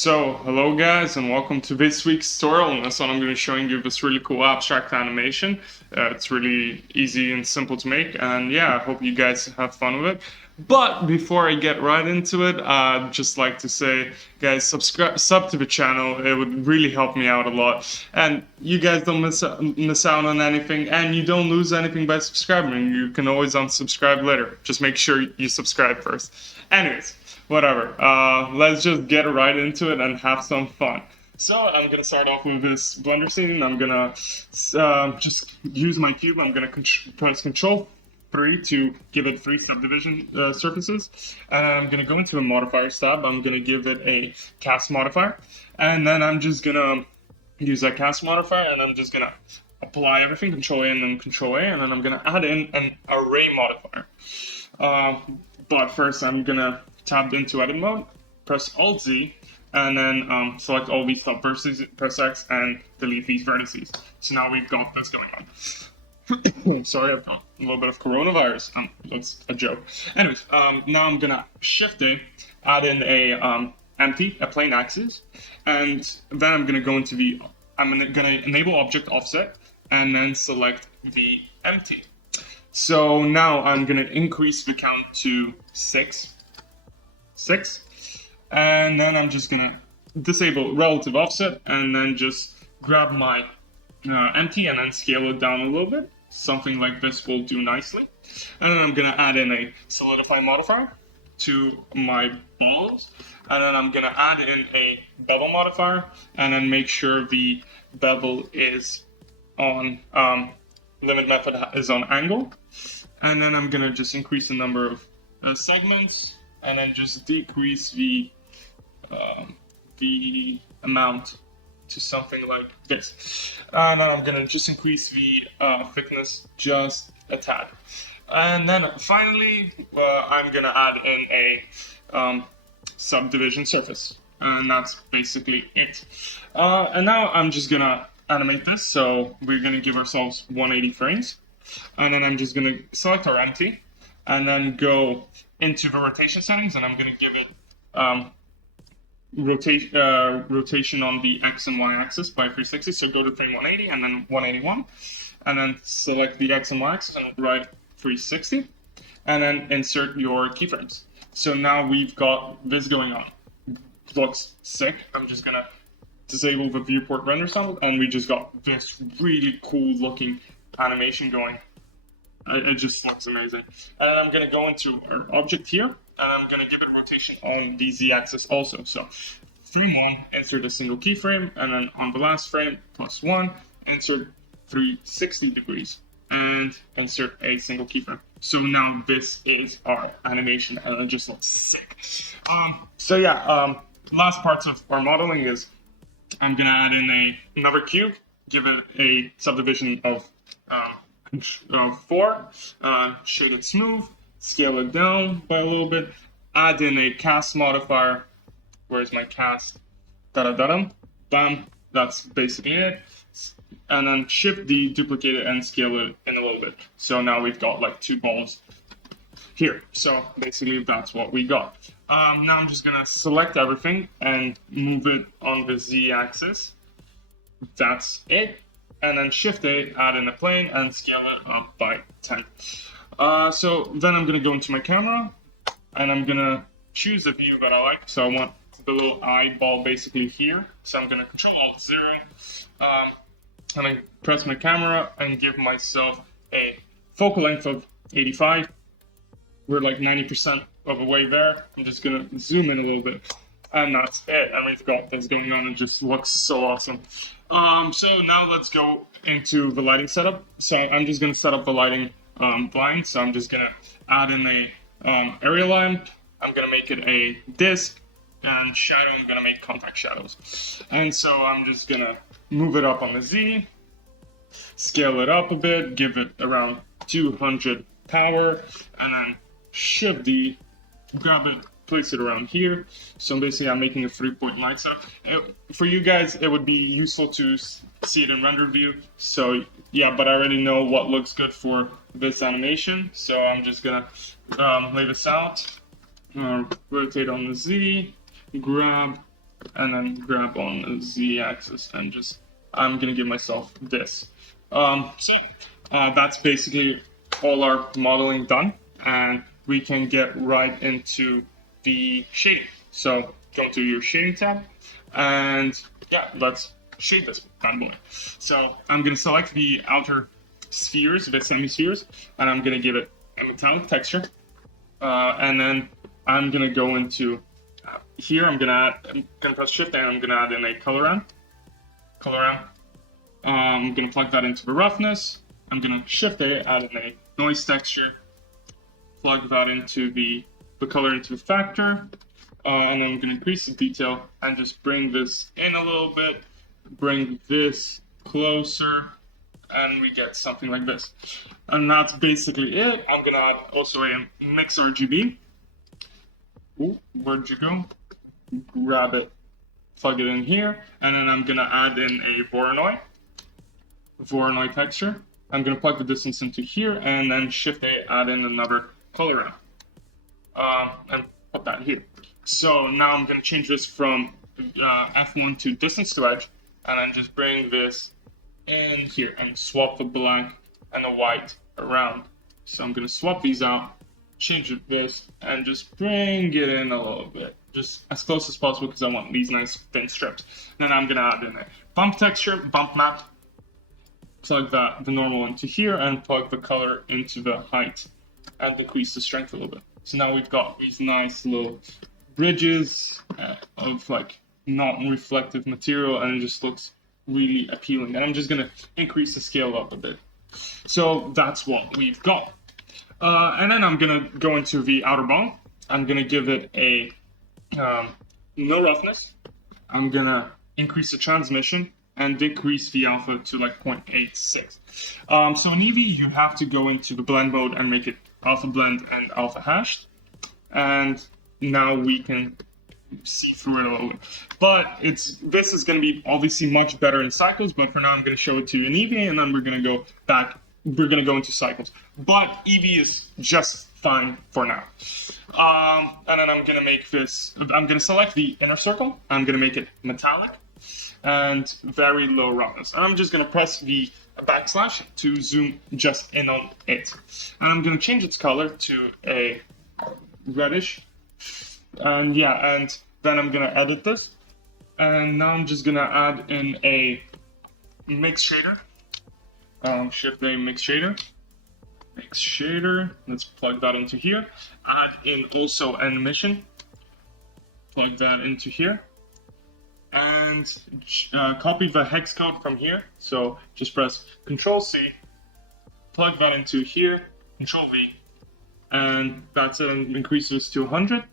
So, hello guys and welcome to this week's tutorial. In this one I'm going to be showing you this really cool abstract animation. It's really easy and simple to make, and yeah, I hope you guys have fun with it. But before I get right into it, I'd just like to say, guys, sub to the channel. It would really help me out a lot. And you guys don't miss out on anything, and you don't lose anything by subscribing. You can always unsubscribe later. Just make sure you subscribe first. Anyways, whatever. Let's just get right into it and have some fun. So I'm gonna start off with this blender scene. I'm gonna just use my cube. I'm gonna press Control 3 to give it 3 subdivision surfaces, and I'm gonna go into the modifiers tab. I'm gonna give it a cast modifier, and then I'm just gonna use that cast modifier, and I'm just gonna apply everything, Control A and then Control A, and then I'm gonna add in an array modifier. But first I'm gonna tab into edit mode, press Alt Z, and then select all these subvertices, press X, and delete these vertices. So now we've got this going on. Sorry, I've got a little bit of coronavirus. That's a joke. Anyways, now I'm gonna Shift A, add in a a plain axis, and then I'm gonna go into I'm gonna enable object offset, and then select the empty. So now I'm gonna increase the count to 6, and then I'm just gonna disable relative offset, and then just grab my empty and then scale it down a little bit. Something like this will do nicely. And then I'm gonna add in a solidify modifier to my balls, and then I'm gonna add in a bevel modifier, and then make sure the bevel is on limit method is on angle, and then I'm gonna just increase the number of segments, and then just decrease the amount to something like this. And then I'm gonna just increase the thickness just a tad. And then finally, I'm gonna add in a subdivision surface, and that's basically it. And now I'm just gonna animate this. So we're gonna give ourselves 180 frames, and then I'm just gonna select our empty, and then go into the rotation settings, and I'm gonna give it rotation on the X and Y axis by 360. So go to frame 180 and then 181, and then select the X and Y axis and write 360, and then insert your keyframes. So now we've got this going on. Looks sick. I'm just gonna disable the viewport render sample, and we just got this really cool looking animation going. It just looks amazing. And then I'm gonna go into our object here, and I'm gonna give it rotation on the Z-axis also. So frame 1, insert a single keyframe, and then on the last frame, +1, insert 360 degrees, and insert a single keyframe. So now this is our animation, and it just looks sick. Last parts of our modeling is I'm gonna add in another cube, give it a subdivision of 4, shade it smooth, scale it down by a little bit, add in a cast modifier. Where's my cast? Da-da-da-dum. Bam. That's basically it. And then Shift D, duplicate it, and scale it in a little bit. So now we've got like 2 balls here. So basically that's what we got. Now I'm just gonna select everything and move it on the Z-axis. That's it. And then Shift A, add in a plane, and scale it up by 10. So then I'm gonna go into my camera, and I'm gonna choose the view that I like. So I want the little eyeball basically here. So I'm gonna Control Alt 0, and I press my camera and give myself a focal length of 85. We're like 90% of the way there. I'm just gonna zoom in a little bit, and that's it. And we've got this going on. It just looks so awesome. So now let's go into the lighting setup. So I'm just gonna set up the lighting blind. So I'm just gonna add in a area lamp. I'm gonna make it a disk, and shadow, I'm gonna make contact shadows. And so I'm just gonna move it up on the Z, scale it up a bit, give it around 200 power, and then Shift D, grab it, place it around here. So basically I'm making a 3-point light setup. For you guys, it would be useful to see it in render view. So yeah, but I already know what looks good for this animation. So I'm just gonna lay this out, rotate on the Z, grab and then grab on the z-axis and just, I'm gonna give myself this. That's basically all our modeling done, and we can get right into the shading. So go to your shading tab, and yeah, let's shade this bad boy. So I'm gonna select the outer spheres, the semi-spheres, and I'm gonna give it a metallic texture. And then I'm gonna go into here. I'm gonna press Shift and I'm gonna add in a color ramp. I'm gonna plug that into the roughness. I'm gonna Shift A, add in a noise texture, plug that into the color into the factor, and then I'm gonna increase the detail and just bring this in a little bit, bring this closer, and we get something like this. And that's basically it. I'm gonna add also a mix RGB. Ooh, where'd you go? Grab it, plug it in here, and then I'm gonna add in a Voronoi texture. I'm gonna plug the distance into here, and then Shift A, add in another color ramp, and put that here. So now I'm gonna change this from F1 to distance to edge, and then just bring this in here and swap the black and the white around. So I'm gonna swap these out, change this, and just bring it in a little bit, just as close as possible because I want these nice thin strips. Then I'm gonna add in a bump texture, bump map, plug the normal into here, and plug the color into the height, and decrease the strength a little bit. So now we've got these nice little bridges of like non-reflective material, and it just looks really appealing. And I'm just gonna increase the scale up a bit. So that's what we've got. And then I'm gonna go into the outer bone. I'm gonna give it a no roughness. I'm gonna increase the transmission and decrease the alpha to like 0.86. So in Eevee, you have to go into the blend mode and make it alpha blend and alpha hashed. And now we can see through it a little bit. But this is going to be obviously much better in cycles, but for now I'm going to show it to you in Eevee, and then we're going to go back, we're going to go into cycles. But Eevee is just fine for now. And then I'm going to make this, I'm going to select the inner circle, I'm going to make it metallic, and very low roughness. And I'm just going to press the backslash to zoom just in on it. And I'm going to change its color to a reddish. And yeah, and then I'm gonna edit this, and now I'm just gonna add in a mix shader. Shift A, mix shader. Let's plug that into here. Add in also an emission. Plug that into here, and copy the hex code from here. So just press Control C, plug that into here, Control V, and that's it. And increase this to 100.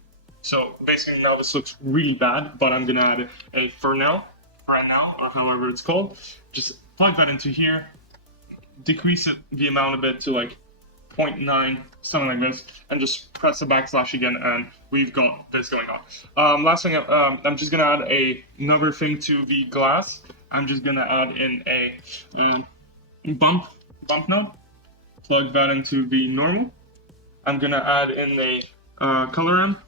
So basically now this looks really bad, but I'm gonna add a for now, or however it's called. Just plug that into here, decrease the amount a bit to like 0.9, something like this, and just press the backslash again, and we've got this going on. Last thing, I'm just gonna add another thing to the glass. I'm just gonna add in a bump node, plug that into the normal. I'm gonna add in a color ramp,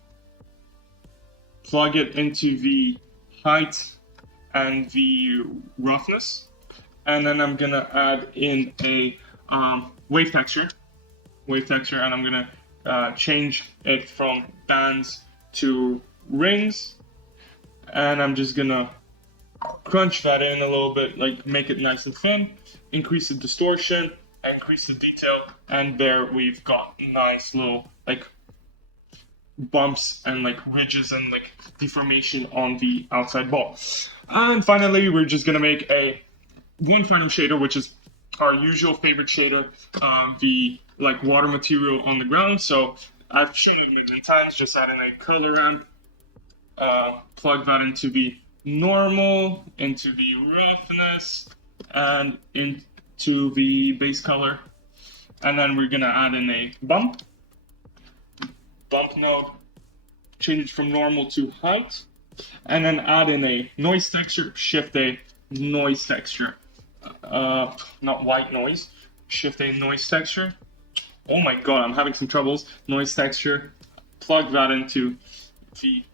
plug it into the height and the roughness, and then I'm gonna add in a wave texture, and I'm gonna change it from bands to rings, and I'm just gonna crunch that in a little bit, like make it nice and thin, increase the distortion, increase the detail, and there we've got nice little like bumps and like ridges and like deformation on the outside ball. And finally, we're just gonna make one final shader, which is our usual favorite shader, the like water material on the ground. So I've shown it a million times. Just add in a color ramp, plug that into the normal, into the roughness, and into the base color, and then we're gonna add in a bump node, change it from normal to height, and then add in a noise texture. Shift A, noise texture, not white noise, Shift A, noise texture. Oh my god, I'm having some troubles. Noise texture, plug that into the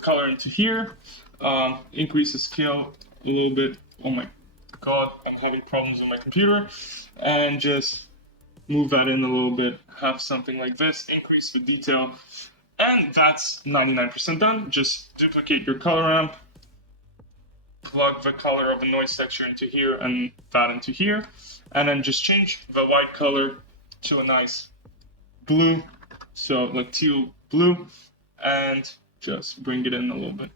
color into here, increase the scale a little bit. Oh my god, I'm having problems with my computer. And just move that in a little bit, have something like this, increase the detail, and that's 99% done. Just duplicate your color ramp, plug the color of the noise texture into here and that into here, and then just change the white color to a nice blue, so like teal blue, and just bring it in a little bit.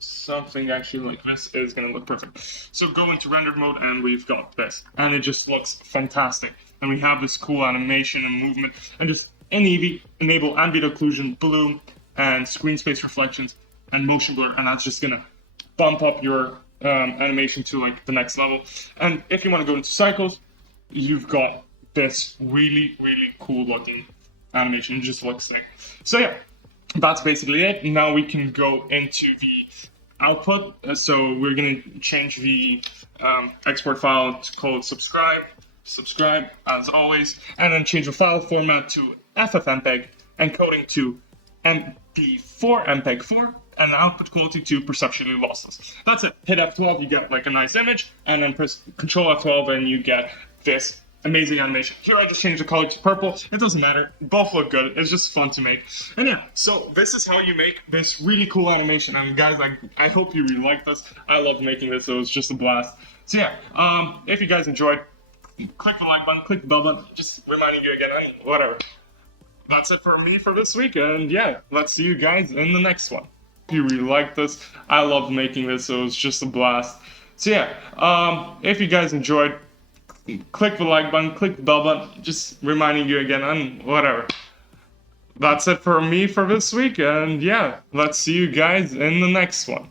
Something actually like this is going to look perfect. So go into rendered mode and we've got this, and it just looks fantastic. And we have this cool animation and movement, and just in Eevee enable ambient occlusion, bloom, and screen space reflections and motion blur, and that's just going to bump up your animation to like the next level. And if you want to go into cycles, you've got this really cool looking animation. It just looks sick. So yeah, that's basically it. Now we can go into the output. So we're going to change the export file to called subscribe as always, and then change the file format to FFmpeg, encoding to MP4 MPEG-4, and the output quality to perceptually lossless. That's it. Hit F12, you get like a nice image, and then press Control F12 and you get this amazing animation. Here I just changed the color to purple. It doesn't matter. Both look good. It's just fun to make. And yeah, so this is how you make this really cool animation. And guys, I hope you really like this. I love making this. So it was just a blast. So yeah, if you guys enjoyed, click the like button, click the bell button. Just reminding you again, whatever. That's it for me for this week. And yeah, let's see you guys in the next one. If you really like this, I love making this. So it was just a blast. So yeah, if you guys enjoyed, click the like button, click the bell button, just reminding you again, and whatever. That's it for me for this week, and yeah, let's see you guys in the next one.